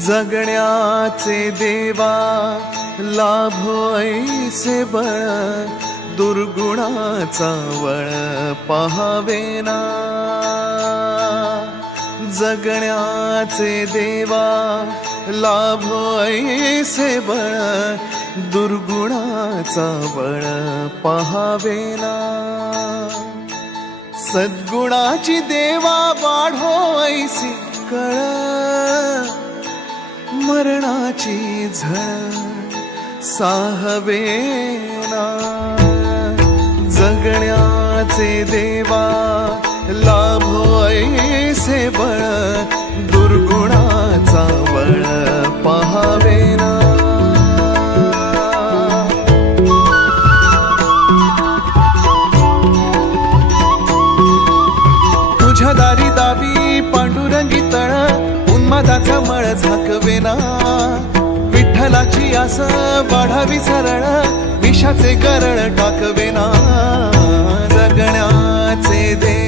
जगण्याचे देवा लाभ ऐसे बळ दुर्गुणाचा वळ पहावेना जगण्याचे देवा लाभोयसे बळ दुर्गुणाचा बळ पहावेना सद्गुणाची देवा वाढो ऐसी कळ मरणाची झळ साहवेना जगण्याचे देवा लाभो ऐसे बळ दुर्गुणाचा बळ पहावेना तुझ्या दारी दावी पांडू उन्मादाचा मळ झाकवेना. विठ्ठलाची आस वाढावी सरळ विषाचे करळ टाकवेना. जगण्याचे दे